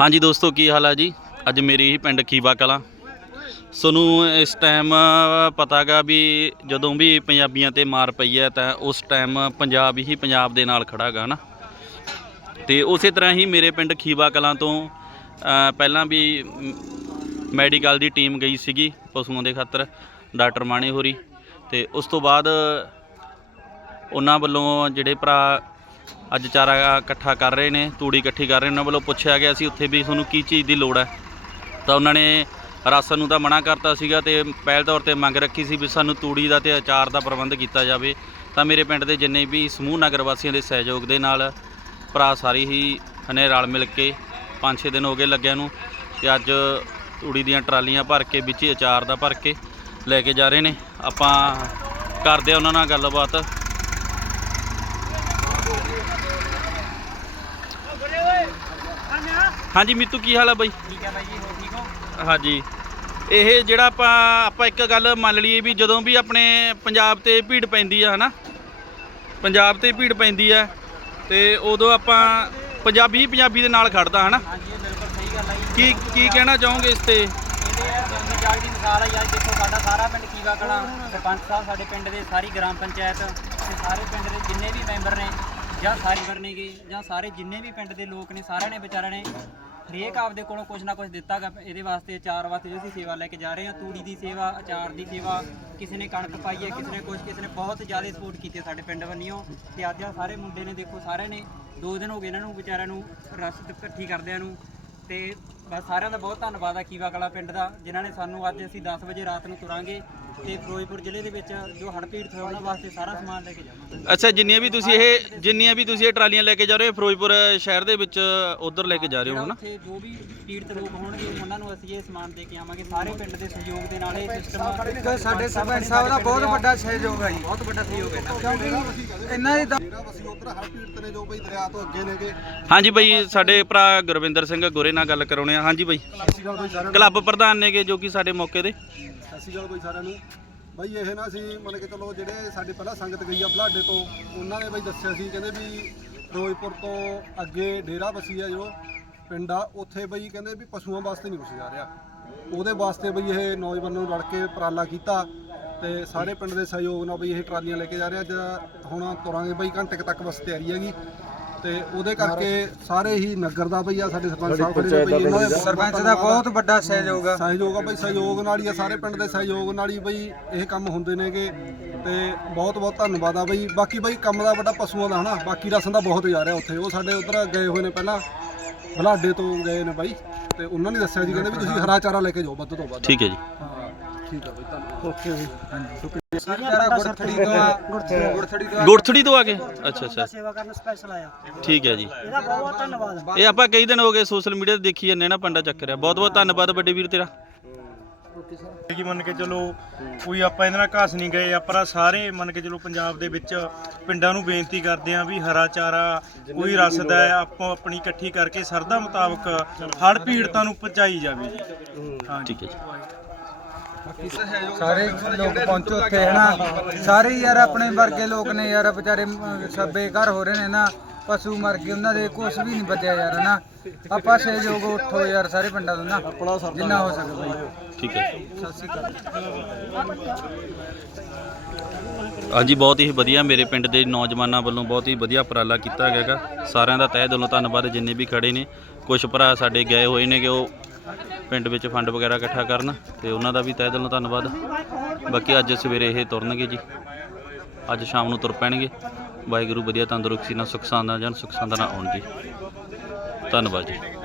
ਹਾਂਜੀ ਦੋਸਤੋ, ਕੀ ਹਾਲ ਹੈ ਜੀ? ਅੱਜ ਮੇਰੀ ਹੀ ਪਿੰਡ ਖੀਵਾ ਕਲਾਂ। ਤੁਹਾਨੂੰ ਇਸ ਟਾਈਮ ਪਤਾਗਾ ਵੀ ਜਦੋਂ ਵੀ ਪੰਜਾਬੀਆਂ ਤੇ ਮਾਰ ਪਈ ਹੈ ਤਾਂ ਉਸ ਟਾਈਮ ਪੰਜਾਬ ਹੀ ਪੰਜਾਬ ਦੇ ਨਾਲ ਖੜਾਗਾ ਨਾ ਤੇ ਉਸੇ ਤਰ੍ਹਾਂ ਹੀ ਮੇਰੇ ਪਿੰਡ ਖੀਵਾ ਕਲਾਂ ਤੋਂ ਪਹਿਲਾਂ ਵੀ ਮੈਡੀਕਲ ਦੀ ਟੀਮ ਗਈ ਸੀਗੀ ਪਸ਼ੂਆਂ ਦੇ ਖਾਤਰ, ਡਾਕਟਰ ਮਾਣੇ ਹੋਰੀ ਤੇ ਉਸ ਤੋਂ ਬਾਅਦ ਉਹਨਾਂ ਵੱਲੋਂ ਜਿਹੜੇ ਭਰਾ ਅੱਜ ਚਾਰਾ ਇਕੱਠਾ ਕਰ ਰਹੇ ਨੇ, ਤੂੜੀ ਇਕੱਠੀ ਕਰ ਰਹੇ ਨੇ, ਉਹਨਾਂ ਵੱਲੋਂ ਪੁੱਛਿਆ ਗਿਆ ਸੀ ਉੱਥੇ ਵੀ ਤੁਹਾਨੂੰ ਕੀ ਚੀਜ਼ ਦੀ ਲੋੜ ਹੈ। ਤਾਂ ਉਹਨਾਂ ਨੇ ਰਾਸ਼ਨ ਨੂੰ ਤਾਂ ਮਨਾ ਕਰਤਾ ਸੀਗਾ ਤੇ ਪਹਿਲ ਤੌਰ ਤੇ ਮੰਗ ਰੱਖੀ ਸੀ ਵੀ ਸਾਨੂੰ ਤੂੜੀ ਦਾ ਤੇ ਅਚਾਰ ਦਾ ਪ੍ਰਬੰਧ ਕੀਤਾ ਜਾਵੇ। ਤਾਂ ਮੇਰੇ ਪਿੰਡ ਦੇ ਜਿੰਨੇ ਵੀ ਸਮੂਹ ਨਗਰ ਵਾਸੀਆਂ ਦੇ ਸਹਿਯੋਗ ਦੇ ਨਾਲ ਭਰਾ ਸਾਰੇ ਹੀ ਹਨੇ ਰਲ ਮਿਲ ਕੇ 5-6 ਦਿਨ ਹੋ ਗਏ ਲੱਗਿਆਂ ਨੂੰ ਤੇ ਅੱਜ ਤੂੜੀ ਦੀਆਂ ਟਰਾਲੀਆਂ ਭਰ ਕੇ ਵਿੱਚ ਅਚਾਰ ਦਾ ਭਰ ਕੇ ਲੈ ਕੇ ਜਾ ਰਹੇ ਨੇ। ਆਪਾਂ ਕਰਦੇ ਆ ਉਹਨਾਂ ਨਾਲ ਗੱਲਬਾਤ। ਹਾਂਜੀ ਮਿੱਤੂ ਕੀ ਹਾਲ ਆ ਬਾਈ? ਠੀਕ ਬਾਈ ਜੀ ਹੋ ਠੀਕ ਹੋ? ਹਾਂਜੀ। ਇਹ ਜਿਹੜਾ ਆਪਾਂ ਆਪਾਂ ਇੱਕ ਗੱਲ ਮੰਨ ਲਈਏ ਵੀ ਜਦੋਂ ਵੀ ਆਪਣੇ ਪੰਜਾਬ ਤੇ ਭੀੜ ਪੈਂਦੀ ਆ ਹਨਾ? ਪੰਜਾਬ ਤੇ ਭੀੜ ਪੈਂਦੀ ਆ ਤੇ ਉਦੋਂ ਆਪਾਂ ਪੰਜਾਬੀ ਪੰਜਾਬੀ ਦੇ ਨਾਲ ਖੜਦਾ ਹਨਾ? ਹਾਂਜੀ ਬਿਲਕੁਲ ਸਹੀ ਗੱਲ ਜੀ। ਕੀ ਕੀ ਕਹਿਣਾ ਚਾਹੋਗੇ ਇਸ ਤੇ? ਆ ਜਾਗ ਦੀ ਮਿਸਾਲ ਹੈ ਯਾਰ ਦੇਖੋ ਸਾਡਾ ਸਾਰਾ ਪਿੰਡ ਕੀਵਾ ਕਲਾਂ ਸਰਪੰਚ ਸਾਹਿਬ ਸਾਡੇ ਪਿੰਡ ਦੇ ਸਾਰੀ ਗ੍ਰਾਮ ਪੰਚਾਇਤ ਤੇ ਸਾਰੇ ਪਿੰਡ ਦੇ ਜਿੰਨੇ ਵੀ ਮੈਂਬਰ ਨੇ ਜਾਂ ਸਾਰੇ ਮੈਂਬਰ ਨੇਗੇ ਜਾਂ ਸਾਰੇ ਜਿੰਨੇ ਵੀ ਪਿੰਡ ਦੇ ਲੋਕ ਨੇ, ਸਾਰਿਆਂ ਨੇ ਵਿਚਾਰਿਆਂ ਨੇ ਹਰੇਕ ਆਪਦੇ ਕੋਲੋਂ ਕੁਝ ਨਾ ਕੁਝ ਦਿੱਤਾਗਾ ਇਹਦੇ ਵਾਸਤੇ ਅਚਾਰ ਵਾਸਤੇ ਜੋ ਅਸੀਂ ਸੇਵਾ ਲੈ ਕੇ ਜਾ ਰਹੇ ਹਾਂ, ਤੂੜੀ ਦੀ ਸੇਵਾ, ਅਚਾਰ ਦੀ ਸੇਵਾ, ਕਿਸੇ ਨੇ ਕਣਕ ਪਾਈ ਹੈ, ਕਿਸੇ ਨੇ ਕੁਝ ਕਿਸੇ ਨੇ ਬਹੁਤ ਜ਼ਿਆਦਾ ਸਪੋਰਟ ਕੀਤੀ ਹੈ ਸਾਡੇ ਪਿੰਡ ਵੱਲੋਂ। ਤੇ ਅੱਜ ਆ ਸਾਰੇ ਮੁੰਡੇ ਨੇ ਦੇਖੋ, ਸਾਰਿਆਂ ਨੇ ਦੋ ਦਿਨ ਹੋ ਗਏ ਇਹਨਾਂ ਨੂੰ ਵਿਚਾਰਿਆਂ ਨੂੰ ਰਸਦ ਇਕੱਠੀ ਕਰਦਿਆਂ ਨੂੰ। ਤੇ ਬਸ ਸਾਰਿਆਂ ਦਾ ਬਹੁਤ ਧੰਨਵਾਦ ਆ ਕੀਵਾ ਕਲਾ ਪਿੰਡ ਦਾ, ਜਿਨ੍ਹਾਂ ਨੇ ਸਾਨੂੰ ਅੱਜ ਅਸੀਂ 10 ਵਜੇ ਰਾਤ ਨੂੰ ਤੁਰਾਂਗੇ। ਤੇ ਫਿਰੋਜ਼ਪੁਰ ਜ਼ਿਲ੍ਹੇ ਦੇ ਵਿੱਚ ਜੋ ਹੜ੍ਹ ਪੀੜਤ ਹੋਏ ਉਹਨਾਂ ਵਾਸਤੇ ਸਾਰਾ ਸਮਾਨ ਲੈ ਕੇ ਜਾਵਾਂਗੇ ਅੱਛਾ ਜਿੰਨੀਆਂ ਵੀ ਤੁਸੀਂ ਇਹ ਜਿੰਨੀਆਂ ਵੀ ਤੁਸੀਂ ਇਹ ਟਰਾਲੀਆਂ ਲੈ ਕੇ ਜਾ ਰਹੇ ਹੋ ਫਿਰੋਜ਼ਪੁਰ ਸ਼ਹਿਰ ਦੇ ਵਿੱਚ ਉਧਰ ਲੈ ਕੇ ਜਾ ਰਹੇ ਹੋ ਹਨਾ? ਉੱਥੇ ਜੋ ਵੀ ਪੀੜਤ ਲੋਕ ਹੋਣਗੇ ਉਹਨਾਂ ਨੂੰ ਅਸੀਂ ਇਹ ਸਮਾਨ ਦੇ ਕੇ ਆਵਾਂਗੇ। ਸਾਰੇ ਪਿੰਡ ਦੇ ਸਹਿਯੋਗ ਦੇ ਨਾਲ ਇਹ ਸਿਸਟਮ ਸਾਡੇ ਸਰਪੰਚ ਸਾਹਿਬ ਦਾ ਬਹੁਤ ਵੱਡਾ ਸਹਿਯੋਗ ਹੈ ਜੀ। ਬਹੁਤ ਵੱਡਾ ਸਹਿਯੋਗ ਹੈ ਇਹਨਾਂ ਦਾ। ਕਿਉਂਕਿ ਇਹਨਾਂ ਦੀ ਤਾਂ ਜਿਹੜਾ ਅਸੀਂ ਉਧਰ ਹਰ ਪੀੜਤ ਨੇ ਜੋ ਬਈ ਦਰਿਆ ਤੋਂ ਅੱਗੇ ਨੇਗੇ ਹਾਂਜੀ ਬਾਈ ਸਾਡੇ ਭਰਾ ਗੁਰਵਿੰਦਰ ਸਿੰਘ ਗੋਰੇ ਨਾਲ ਗੱਲ ਕਰਾਉਣੇ ਆ। ਹਾਂਜੀ ਬਾਈ। ਕਲੱਬ ਪ੍ਰਧਾਨ ਨੇਗੇ ਜੋ ਕਿ ਸਾਡੇ ਮੌਕੇ ਦੇ ਸਤਿ ਸ਼੍ਰੀ ਅਕਾਲ ਬਈ ਸਾਰਿਆਂ ਨੂੰ। ਬਈ ਇਹ ਨਾ ਅਸੀਂ ਮਤਲਬ ਕਿ ਚਲੋ ਜਿਹੜੇ ਸਾਡੇ ਪਹਿਲਾਂ ਸੰਗਤ ਗਈ ਆ ਬਲਾਡੇ ਤੋਂ, ਉਹਨਾਂ ਨੇ ਬਈ ਦੱਸਿਆ ਸੀ, ਕਹਿੰਦੇ ਵੀ ਫਿਰੋਜ਼ਪੁਰ ਤੋਂ ਅੱਗੇ ਡੇਰਾ ਬਸੀ ਆ ਜੋ, ਪਿੰਡ ਆ, ਉੱਥੇ ਬਈ ਕਹਿੰਦੇ ਵੀ ਪਸ਼ੂਆਂ ਵਾਸਤੇ ਨਹੀਂ ਕੁਛ ਜਾ ਰਿਹਾ। ਉਹਦੇ ਵਾਸਤੇ ਬਈ ਇਹ ਨੌਜਵਾਨਾਂ ਨੂੰ ਰਲ ਕੇ ਉਪਰਾਲਾ ਕੀਤਾ ਤੇ ਸਾਰੇ ਪਿੰਡ ਦੇ ਸਹਿਯੋਗ ਨਾਲ ਬਈ ਇਹ ਟਰਾਲੀਆਂ ਲੈ ਕੇ ਜਾ ਰਹੇ, ਅੱਜ ਹੁਣ ਤੁਰਾਂਗੇ ਬਈ ਘੰਟੇ ਕੁ ਤੱਕ ਬਸ ਤਿਆਰੀ ਹੈਗੀ। ਤੇ ਉਹਦੇ ਕਰਕੇ ਸਾਰੇ ਹੀ ਨਗਰ ਦਾ ਬਈ ਆ ਸਾਡੇ ਸਰਪੰਚ ਸਾਹਿਬ ਖੜੇ ਨੇ ਬਈ ਇਹਨਾਂ ਦੇ ਸਰਪੰਚ ਦਾ ਬਹੁਤ ਵੱਡਾ ਸਹਿਯੋਗ ਆ। ਸਹਿਯੋਗ ਆ ਬਈ ਸਹਿਯੋਗ ਨਾਲ ਹੀ ਆ ਸਾਰੇ ਪਿੰਡ ਦੇ ਸਹਿਯੋਗ ਨਾਲ ਹੀ ਬਈ ਇਹ ਕੰਮ ਹੁੰਦੇ ਨੇਗੇ ਤੇ ਬਹੁਤ ਬਹੁਤ ਧੰਨਵਾਦ ਆ ਬਈ। ਬਾਕੀ ਬਈ ਕੰਮ ਦਾ ਵੱਡਾ ਪਸ਼ੂਆਂ ਦਾ ਹਨਾ ਬਾਕੀ ਰਸਨ ਦਾ ਬਹੁਤ ਜਾ ਰਿਹਾ ਉੱਥੇ। ਉਹ ਸਾਡੇ ਉਧਰ ਗਏ ਹੋਏ ਨੇ ਪਹਿਲਾਂ ਬਲਾਡੇ ਤੋਂ ਗਏ ਨੇ ਬਾਈ। ਤੇ ਉਹਨਾਂ ਨੇ ਦੱਸਿਆ ਜੀ ਕਹਿੰਦੇ ਵੀ ਤੁਸੀਂ ਹਰਾ ਚਾਰਾ ਲੈ ਕੇ ਜਾਓ ਵੱਧ ਤੋਂ ਵੱਧ। ਠੀਕ ਹੈ ਜੀ। ਹਾਂ। ਠੀਕ ਆ ਬਈ ਧੰਨਵਾਦ। ਓਕੇ ਬਈ ਸਾਰਾ ਗੁਰਥੜੀ ਤੋਂ ਆ ਗੁਰਥੜੀ ਤੋਂ ਆ ਗੁਰਥੜੀ ਤੋਂ ਆ ਕੇ? ਅੱਛਾ ਅੱਛਾ। ਸੇਵਾ ਕਰਨ ਸਪੈਸ਼ਲ ਆਇਆ। ਠੀਕ ਹੈ ਜੀ। ਇਹਦਾ ਬਹੁਤ ਬਹੁਤ ਧੰਨਵਾਦ। ਇਹ ਆਪਾਂ ਕਈ ਦਿਨ ਹੋ ਗਏ ਸੋਸ਼ਲ ਮੀਡੀਆ ਤੇ ਦੇਖੀ ਜਾਂਦੇ ਨਾ ਪੰਡਾ ਚੱਕ ਰਿਹਾ। ਬਹੁਤ ਬਹੁਤ ਧੰਨਵਾਦ ਵੱਡੇ ਵੀਰ ਤੇਰਾ। ਕੀ ਮੰਨ ਕੇ ਚਲੋ ਕੋਈ ਆਪਾਂ ਇਹਦੇ ਨਾਲ ਘਾਸ ਨਹੀਂ ਗਏ ਆਪਾਂ ਸਾਰੇ ਮੰਨ ਕੇ ਚਲੋ ਪੰਜਾਬ ਦੇ ਵਿੱਚ ਪਿੰਡਾਂ ਨੂੰ ਬੇਨਤੀ ਕਰਦੇ ਆਂ ਵੀ ਹਰਾ ਚਾਰਾ ਕੋਈ ਰਸਦਾ ਹੈ ਆਪੋ ਆਪਣੀ ਇਕੱਠੀ ਕਰਕੇ ਸਰਦਾ ਮੁਤਾਬਕ ਹੜ ਪੀੜਤਾਂ ਨੂੰ ਪਹੁੰਚਾਈ ਜਾਵੇ। ਜੀ ਹਾਂ ਠੀਕ ਹੈ ਜੀ। ਸਾਰੇ ਲੋਕ ਪਹੁੰਚੋ ਉੱਥੇ ਹਨਾ। ਸਾਰੇ ਯਾਰ ਆਪਣੇ ਵਰਗੇ ਲੋਕ ਨੇ ਯਾਰ ਵਿਚਾਰੇ ਸਭੇ ਘਰ ਹੋ ਰਹੇ ਨੇ ਨਾ। ਪਸ਼ੂ ਮਰ ਗਏ ਉਹਨਾਂ ਦੇ ਕੁਝ ਵੀ ਨਹੀਂ ਬਚਿਆ ਯਾਰ ਹਨਾ। ਆਪਾਂ ਸਹਿਯੋਗ ਉੱਠੋ ਯਾਰ ਸਾਰੇ ਪਿੰਡਾਂ ਤੋਂ ਨਾ ਜਿੰਨਾ ਹੋ ਸਕੇ ਠੀਕ ਹੈ। ਸਤਿ ਸ਼੍ਰੀ ਅਕਾਲ। ਹਾਂਜੀ ਬਹੁਤ ਹੀ ਵਧੀਆ ਮੇਰੇ ਪਿੰਡ ਦੇ ਨੌਜਵਾਨਾਂ ਵੱਲੋਂ ਬਹੁਤ ਹੀ ਵਧੀਆ ਉਪਰਾਲਾ ਕੀਤਾ ਗਿਆ ਹੈਗਾ। ਸਾਰਿਆਂ ਦਾ ਤਹਿ ਦਿਲੋਂ ਧੰਨਵਾਦ ਜਿੰਨੇ ਵੀ ਖੜੇ ਨੇ। ਕੁਝ ਭਰਾ ਸਾਡੇ ਗਏ ਹੋਏ ਨੇਗੇ ਉਹ ਪਿੰਡ ਵਿੱਚ ਫੰਡ ਵਗੈਰਾ ਇਕੱਠਾ ਕਰਨ ਤੇ ਉਹਨਾਂ ਦਾ ਵੀ ਤਹਿ ਦਿਲੋਂ ਧੰਨਵਾਦ। ਬਾਕੀ ਅੱਜ ਸਵੇਰੇ ਇਹ ਤੁਰਨਗੇ ਜੀ। ਅੱਜ ਸ਼ਾਮ ਨੂੰ ਤੁਰ ਪੈਣਗੇ। ਵਾਹਿਗੁਰੂ ਵਧੀਆ ਤੰਦਰੁਸਤੀ ਨਾਲ ਸੁਖ ਸਾਂਦਾ ਜਾਣ, ਸੁਖ ਸਾਂਦਾ ਨਾਲ ਆਉਣ ਜੀ। ਧੰਨਵਾਦ ਜੀ।